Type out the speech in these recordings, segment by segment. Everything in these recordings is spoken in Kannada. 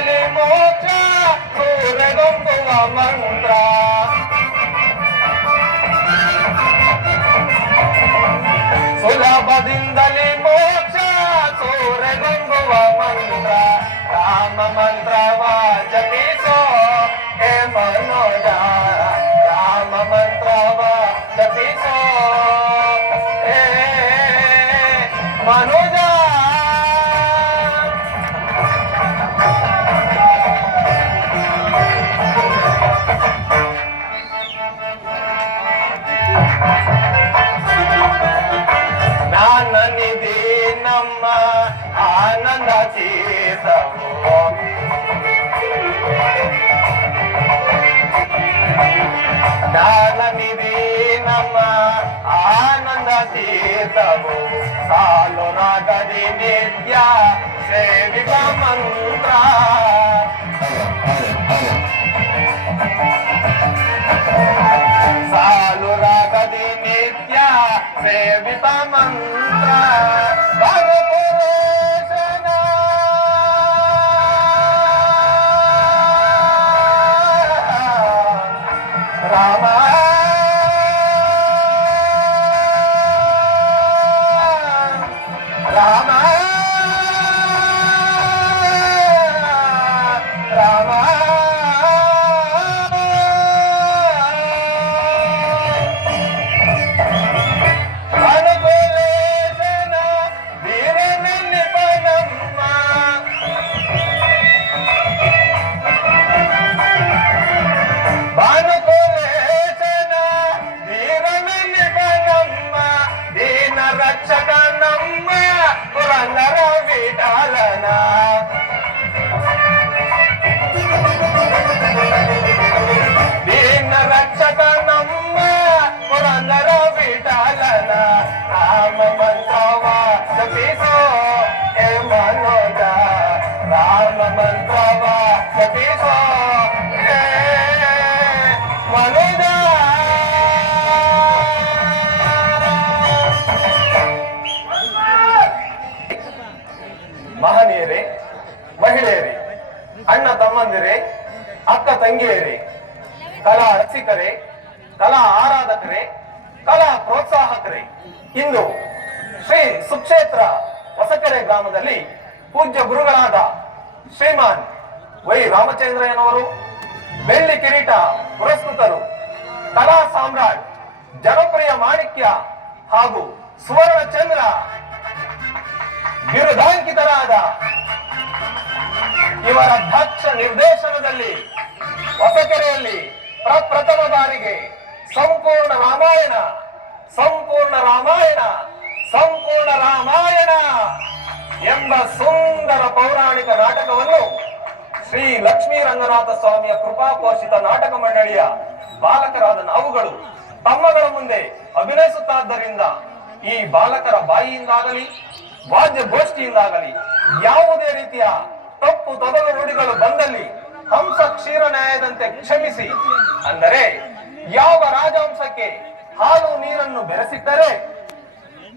ಸುಲಭದಿಂದಲೇ ಮೋಕ್ಷ ಸೂರೆಗೊಂಬುವ ಮಂತ್ರ ಸುಲಭದಿಂದಲೇ ಮೋಕ್ಷ ಸೂರೆಗೊಂಬುವ ಮಂತ್ರ ರಾಮ ಮಂತ್ರವ ಜಪಿಸೋ ಹೇ ಮನೋಜ ರಾಮ ಮಂತ್ರವ ಜಪಿಸೋ ಹೇ ಮನೋಜ ಜ್ಞಾನನಿಧಿ ನಮ್ಮ ಆನಂದ ಚೇತವೋ ಜ್ಞಾನನಿಧಿ ನಮ್ಮ ಆನಂದ ಚೇತವೋ ಸಾಲು ರಾಗದಿ ನಿತ್ಯ ಸೇವಿತ ಮಂತ್ರ ಸಾಲು ರಾಗದಿ ನಿತ್ಯ ಸೇವಿತ ಮಂತ್ರ ಭಗಪುರೇಶನ ರಾಮ ರಾಮ ರಾಮ ರಕ್ಷಕ ನಮ್ಮ ಪುರಂದರ ವಿಠಲನ ದೀನ ರಕ್ಷಕ ನಮ್ಮ ಪುರಂದರ ವಿಠಲನ ರಾಮ ಮಂತ್ರವ ಜಪಿಸೋ ಹೇ ಮನೋಜ ರಾಮ ಮಂತ್ರವ ಜಪಿಸೋ ಹೇ ಮನೋಜ ಮಹನೀಯರೇ, ಮಹಿಳೆಯರೇ, ಅಣ್ಣ ತಮ್ಮಂದಿರೇ, ಅಕ್ಕ ತಂಗಿಯರೇ, ಕಲಾ ರಸಿಕರೇ, ಕಲಾ ಆರಾಧಕರೇ, ಕಲಾ ಪ್ರೋತ್ಸಾಹಕರೇ, ಇಂದು ಶ್ರೀ ಸುಕ್ಷೇತ್ರ ಹೊಸಕೆರೆ ಗ್ರಾಮದಲ್ಲಿ ಪೂಜ್ಯ ಗುರುಗಳಾದ ಶ್ರೀಮಾನ್ ವೈ ರಾಮಚಂದ್ರಯ್ಯನವರು ಬೆಳ್ಳಿ ಕಿರೀಟ ಪುರಸ್ಕೃತರು, ಕಲಾ ಸಾಮ್ರಾಟ್, ಜನಪ್ರಿಯ ಮಾಣಿಕ್ಯ ಹಾಗೂ ಸುವರ್ಣ ಚಂದ್ರ ಬಿರುದಾಂಕಿತರಾದ ಇವರ ದಕ್ಷ ನಿರ್ದೇಶನದಲ್ಲಿ ಹೊಸಕೆರೆಯಲ್ಲಿ ಪ್ರಪ್ರಥಮ ಬಾರಿಗೆ ಸಂಪೂರ್ಣ ರಾಮಾಯಣ ಸಂಪೂರ್ಣ ರಾಮಾಯಣ ಸಂಪೂರ್ಣ ರಾಮಾಯಣ ಎಂಬ ಸುಂದರ ಪೌರಾಣಿಕ ನಾಟಕವನ್ನು ಶ್ರೀ ಲಕ್ಷ್ಮೀ ರಂಗನಾಥ ಸ್ವಾಮಿಯ ಕೃಪಾಪೋಷಿತ ನಾಟಕ ಮಂಡಳಿಯ ಬಾಲಕರಾದ ನಾವುಗಳು ತಮ್ಮಗಳ ಮುಂದೆ ಅಭಿನಯಿಸುತ್ತಾದ್ದರಿಂದ ಈ ಬಾಲಕರ ಬಾಯಿಯಿಂದಾಗಲಿ ವಾದ್ಯ ಗೋಷ್ಠಿಯಿಂದಾಗಲಿ ಯಾವುದೇ ರೀತಿಯ ತಪ್ಪು ತೊದಲು ನುಡಿಗಳು ಬಂದಲ್ಲಿ ಹಂಸ ಕ್ಷೀರ ನ್ಯಾಯದಂತೆ ಕ್ಷಮಿಸಿ. ಅಂದರೆ ಯಾವ ರಾಜಹಂಸಕ್ಕೆ ಹಾಲು ನೀರನ್ನು ಬೆರೆಸಿಟ್ಟರೆ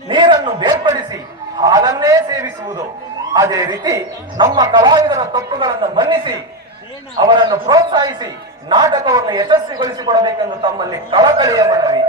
ನೀರನ್ನು ಬೇರ್ಪಡಿಸಿ ಹಾಲನ್ನೇ ಸೇವಿಸುವುದು, ಅದೇ ರೀತಿ ನಮ್ಮ ಕಲಾವಿದರ ತಪ್ಪುಗಳನ್ನು ಮನ್ನಿಸಿ ಅವರನ್ನು ಪ್ರೋತ್ಸಾಹಿಸಿ ನಾಟಕವನ್ನು ಯಶಸ್ವಿಗೊಳಿಸಿಕೊಡಬೇಕೆಂದು ತಮ್ಮಲ್ಲಿ ಕಳಕಳಿಯ ಮನವಿ.